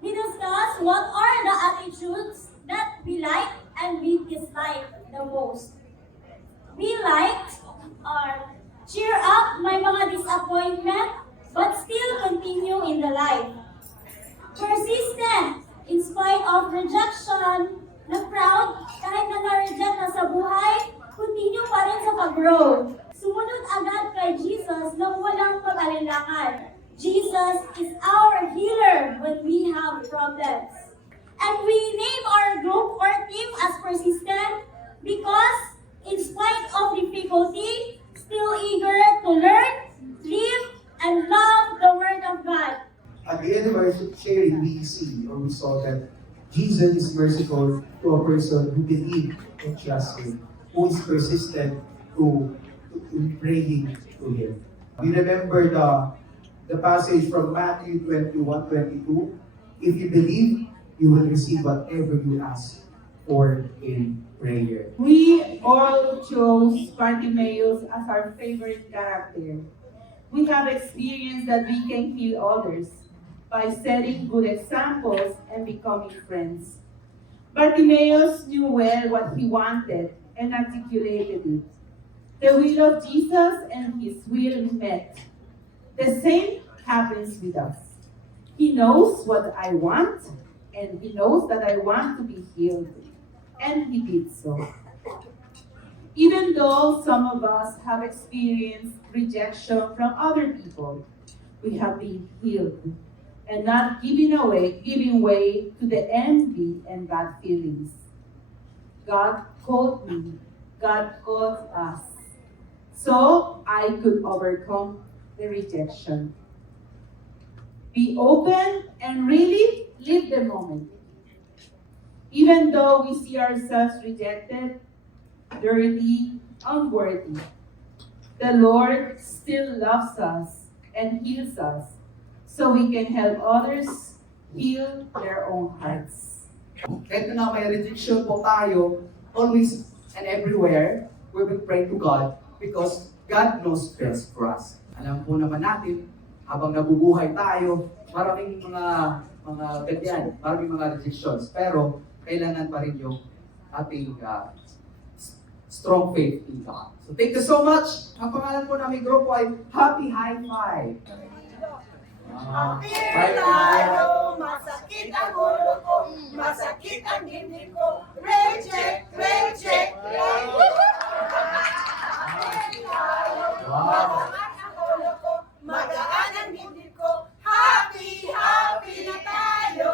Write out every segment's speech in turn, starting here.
We discuss what are the attitudes that we like and we dislike the most. We like or cheer up my mga disappointment but still continue in the life. Persistent in spite of rejection, na proud kahit na na-reject na sa buhay, continue pa rin sa pag-grow. Sumunod agad kay Jesus nang walang pag-alinlangan. Jesus is our healer when we have problems. And we name our group or team as persistent because in spite of difficulty, still eager to learn, live, and love the Word of God. At the end of our sharing, we see or we saw that Jesus is merciful to a person who believes and trusts Him, who is persistent to praying to Him. We remember the passage from Matthew 21:22. If you believe, you will receive whatever you ask for in prayer. We all chose Bartimaeus as our favorite character. We have experienced that we can heal others by setting good examples and becoming friends. Bartimaeus knew well what he wanted and articulated it. The will of Jesus and his will met. The same happens with us. He knows what I want, and he knows that I want to be healed. And he did so. Even though some of us have experienced rejection from other people, we have been healed and not giving way to the envy and bad feelings. God called me, God called us, so I could overcome the rejection. Be open and really live the moment. Even though we see ourselves rejected, dirty, unworthy, the Lord still loves us and heals us so we can help others heal their own hearts. Kahit na may rejection po tayo, always and everywhere, we will pray to God because God knows best for us. Alam po naman natin, habang nabubuhay tayo, maraming mga ganyan, maraming mga rejections. Pero, kailangan pa rin yung ating strong faith in God. So, thank you so much. Ang pangalan po namin grupo ay Happy High Five. Happy tayo, masakit ang ulo ko, masakit ang dibdib ko, reject, reject, reject. Happy tayo, masakit ang ulo ko, magaan ang dibdib ko, happy, happy na tayo.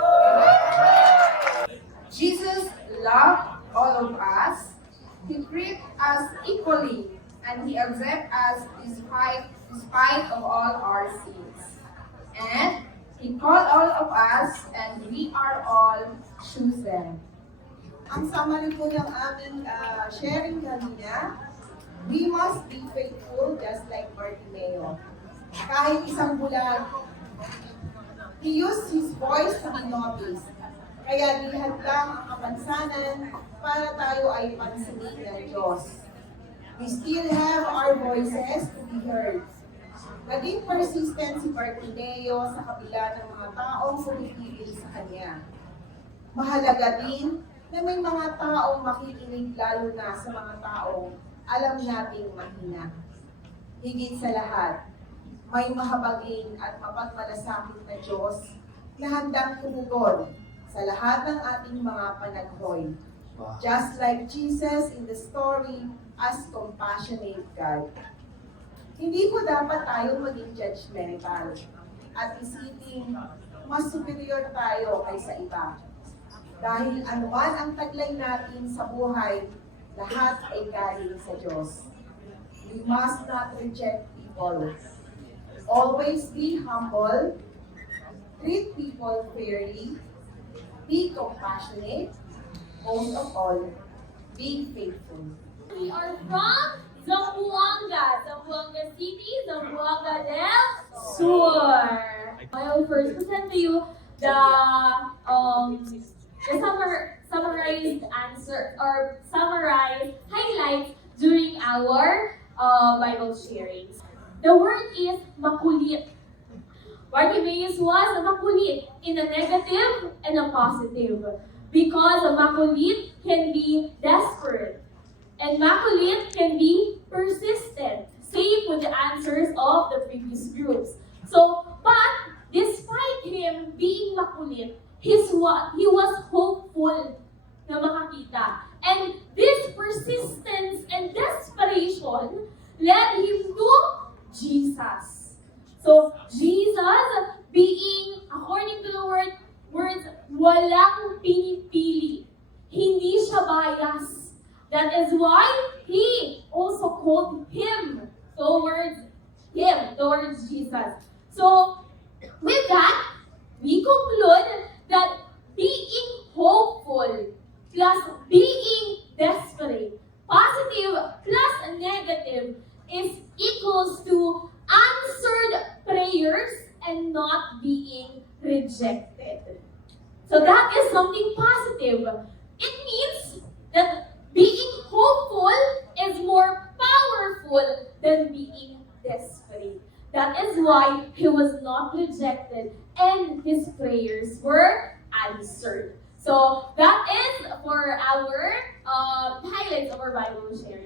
Jesus loved all of us. He treated us equally, and He accepts us despite of all our sins. And He called all of us, and we are all chosen. Ang summary po ng aming sharing kanina, we must be faithful just like Bartimaeus. Kahit isang bulag, he used his voice to be noticed. Kaya nilihad lang ang kapansanan para tayo ay pansinin ng Diyos. We still have our voices to be heard. Naging persistent si Bartimaeus sa kabila ng mga taong pumipigil sa kanya. Mahalaga din na may mga taong makikinig lalo na sa mga taong alam nating mahina. Higit sa lahat, may mahabagin at mapagmalasakit na Diyos na handang tumugon sa lahat ng ating mga panaghoy. Just like Jesus in the story as compassionate God. Hindi po dapat tayo maging judgmental at isipin mas superior tayo kaysa iba. Dahil anuman ang taglay natin sa buhay, lahat ay galing sa Diyos. We must not reject people. Always be humble, treat people fairly, be compassionate, most of all, be faithful. We are from Zamboanga City, Zamboanga del Sur. I will first present to you the summarized answer or summarized highlights during our Bible sharings. The word is makulit. Bartimaeus was makulit in a negative and a positive. Because a makulit can be desperate. And makulit can be persistent. Same with the answers of the previous groups. So, but despite him being makulit, he was hopeful na makakita. And this persistence and desperation led him to Jesus. So, Jesus being, according to the words, walang pinipili. Hindi siya bias. That is why he also called him towards Jesus. So, with that, we conclude that being hopeful plus being desperate, positive plus negative, is equals to answered prayers and not being rejected. So that is something positive. It means that being hopeful is more powerful than being desperate. That is why he was not rejected and his prayers were answered. So that is for our highlights of our Bible sharing.